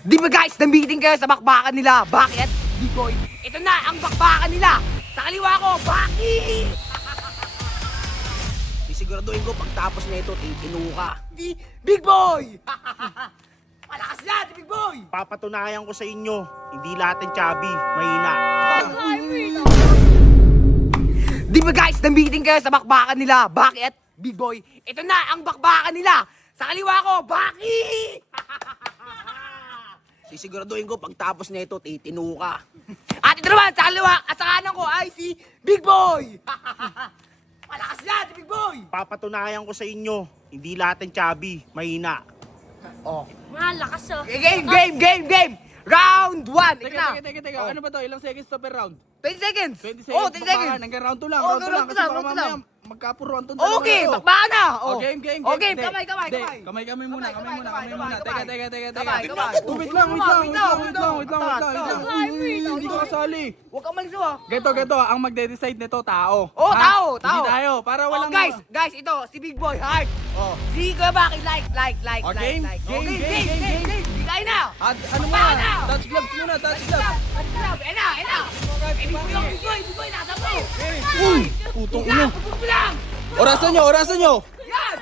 Di ba guys, na-meeting kayo sa bakbakan nila? Bakit? Big boy, ito na ang bakbakan nila. Sa kaliwa ko, Baki! Sisiguraduhin ko pagtapos na ito, titino ka. Di, Big boy! Malakas yan, Big boy! Papatunayan ko sa inyo, hindi lahat ng chubby, mahina. Di ba guys, na-meeting kayo sa bakbakan nila? Bakit? Big boy, ito na ang bakbakan nila. Sa kaliwa ko, Baki! Sisiguraduhin ko pagtapos na ito, titino ka. At ito naman, sa kaliwa at sa kanan ko ay si Big Boy! Malakas yan, si Big Boy! Papatunayan ko sa inyo, hindi lahat ng chubby, mahina. Oh. Malakas oh. Game! Round 1! Ito na! Teka. Ano ba to? Ilang seconds to per round? 20 seconds! 20 seconds. Oh, 20 seconds! Hanggang round 2 lang. Oh, Round 2 lang. round Kasi two lang, baka round two lang. mamaya magkapuruan tong Okay, dalawa na to. bakbakan na! Oh, game. Oh, game, Hindi. kamay Hindi. muna. Kamay muna. Kamay. Teka. Kamay. Wait lang. Hindi ko kasali. Huwag kang maliso ah! Geto. Ang magde-decide nito, tao. Oh, Ha? tao. Hindi tayo. Para Oh, walang... guys, ito, si Big Boy, heart. Oh. Si Kuya Baki, like. Oh, game. Hindi kayo na! At ano Bakbakan muna? na! Touch gloves muna. Touch gloves. Ena! Big Boy, nasa mo! Uy! Putong ino. Pupuk mo lang! Orasan nyo. Yan!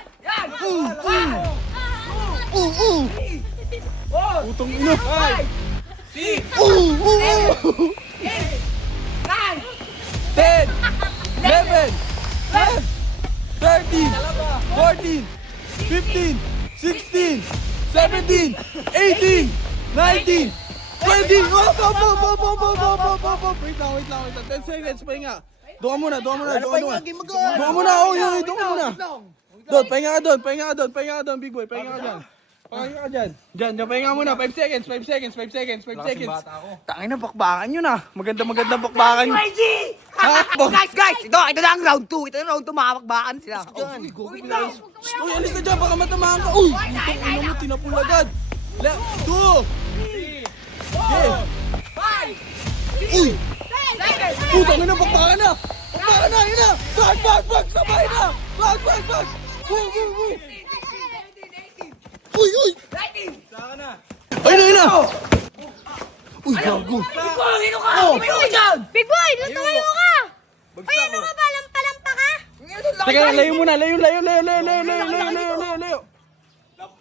Putong ino. 10, 11, 12, 13, 14, 15, 16, 17, 18, 19, 20. Wait lang. 10 seconds, pahinga. Doon ka muna. Doon ka muna. Pahinga ka doon, Big Boy. Pahinga ka dyan. Diyan, pahinga muna. 5 seconds. Tangin na, bakbakan nyo na. Maganda bakbakan nyo. Guys, ito na ang round 2. Ito na round 2, makapagbakan sila. Uy, alis na dyan, baka matamaan ka. Uy, putong ino mo, tinapul agad. 2, 3, Uy! Putang ina, bakbakan na! Yun na! Bag! Sabay na! Bag! Uy! Ayun na! Uy, gago! Sino ka? Tumayo ka dyan! Big boy, tumayo ka! Ay, ano ka ba? Lampa ka? Teka, layo muna! Layo!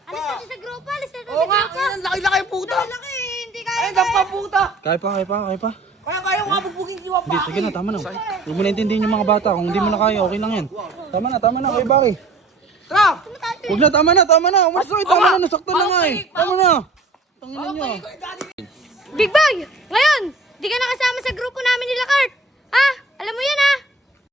Alis na sa grupo, Oo nga, laki-laki yung puta! Laki, hindi kaya. Ay, dampa puta! Kaya pa. Kaya ko nga magbugin si Wapaki! Hindi, sige na, tama na. Huwag mo na intindihin yung mga bata. Kung hindi mo na kaya, okay lang yan. Tama na, kayo Baki. Tara! Huwag na, tama na. Umalis na kayo, tama na, nasaktan na nga eh. Tama na. Tangina nyo. Big boy, ngayon,